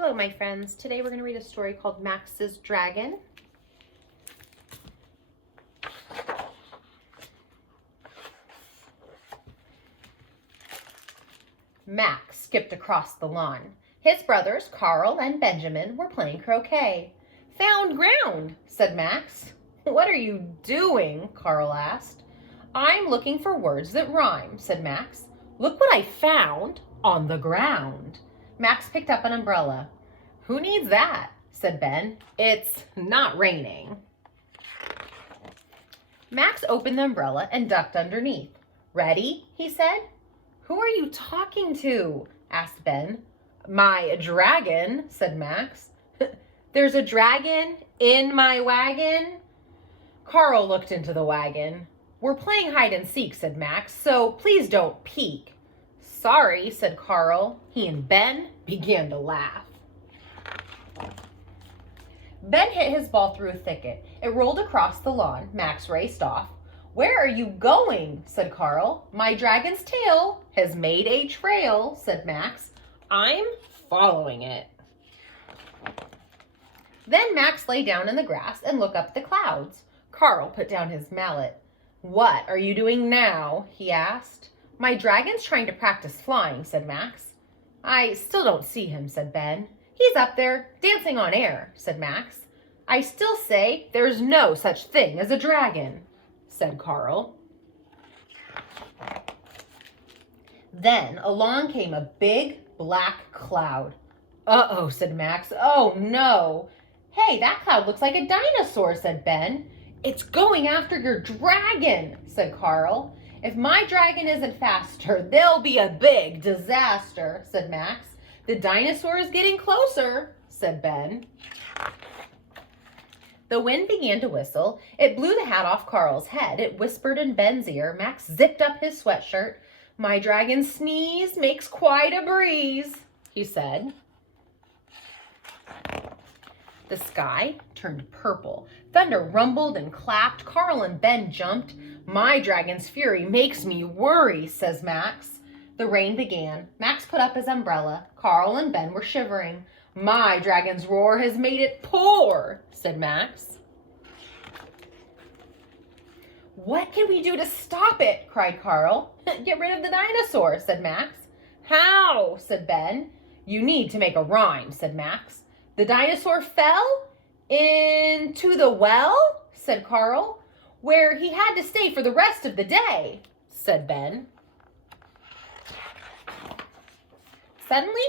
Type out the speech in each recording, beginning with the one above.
Hello, my friends. Today we're going to read a story called Max's Dragon. Max skipped across the lawn. His brothers, Carl and Benjamin, were playing croquet. "Found ground," said Max. "What are you doing?" Carl asked. "I'm looking for words that rhyme," said Max. "Look what I found on the ground." Max picked up an umbrella. "Who needs that?" said Ben. "It's not raining." Max opened the umbrella and ducked underneath. "Ready?" he said. "Who are you talking to?" asked Ben. "My dragon," said Max. "There's a dragon in my wagon?" Carl looked into the wagon. "We're playing hide and seek," said Max, "so please don't peek." "Sorry," said Carl. He and Ben began to laugh. Ben hit his ball through a thicket. It rolled across the lawn. Max raced off. "Where are you going?" said Carl. "My dragon's tail has made a trail," said Max. "I'm following it." Then Max lay down in the grass and looked up at the clouds. Carl put down his mallet. "What are you doing now?" he asked. "My dragon's trying to practice flying," said Max. "I still don't see him," said Ben. "He's up there, dancing on air," said Max. "I still say there's no such thing as a dragon," said Carl. Then along came a big black cloud. "Uh-oh," said Max. "Oh, no." "Hey, that cloud looks like a dinosaur," said Ben. "It's going after your dragon," said Carl. "If my dragon isn't faster, there'll be a big disaster," said Max. "The dinosaur is getting closer," said Ben. The wind began to whistle. It blew the hat off Carl's head. It whispered in Ben's ear. Max zipped up his sweatshirt. "My dragon's sneeze makes quite a breeze," he said. The sky turned purple. Thunder rumbled and clapped. Carl and Ben jumped. "My dragon's fury makes me worry," says Max. The rain began. Max put up his umbrella. Carl and Ben were shivering. "My dragon's roar has made it pour," said Max. "What can we do to stop it?" cried Carl. "Get rid of the dinosaur," said Max. "How?" said Ben. "You need to make a rhyme," said Max. "The dinosaur fell into the well," said Carl. "Where he had to stay for the rest of the day," said Ben. Suddenly,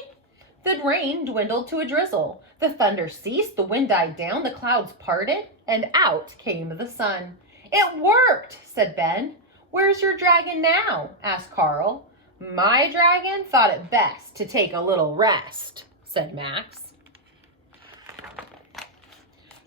the rain dwindled to a drizzle. The thunder ceased, the wind died down, the clouds parted, and out came the sun. "It worked," said Ben. "Where's your dragon now?" asked Carl. "My dragon thought it best to take a little rest," said Max.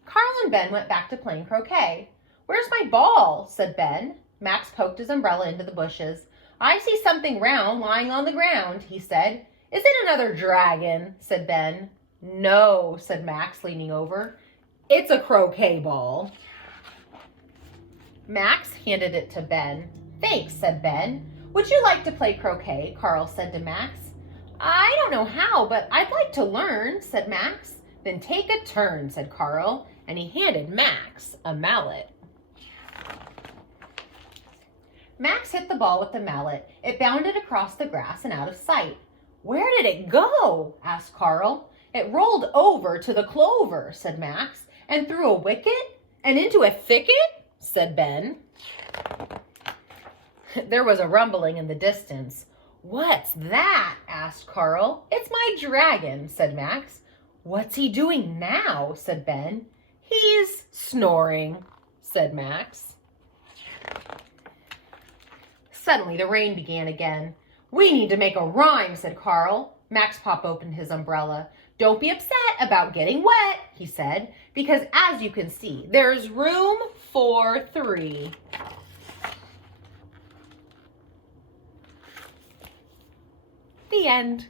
Carl and Ben went back to playing croquet. "Where's my ball?" said Ben. Max poked his umbrella into the bushes. "I see something round lying on the ground," he said. "Is it another dragon?" said Ben. "No," said Max, leaning over. "It's a croquet ball." Max handed it to Ben. "Thanks," said Ben. "Would you like to play croquet?" Carl said to Max. "I don't know how, but I'd like to learn," said Max. "Then take a turn," said Carl, and he handed Max a mallet. Max hit the ball with the mallet. It bounded across the grass and out of sight. "Where did it go?" asked Carl. "It rolled over to the clover," said Max. "And through a wicket and into a thicket," said Ben. There was a rumbling in the distance. "What's that?" asked Carl. "It's my dragon," said Max. "What's he doing now?" said Ben. "He's snoring," said Max. Suddenly the rain began again. "We need to make a rhyme," said Carl. Max popped open his umbrella. "Don't be upset about getting wet," he said, "because as you can see, there's room for three." The end.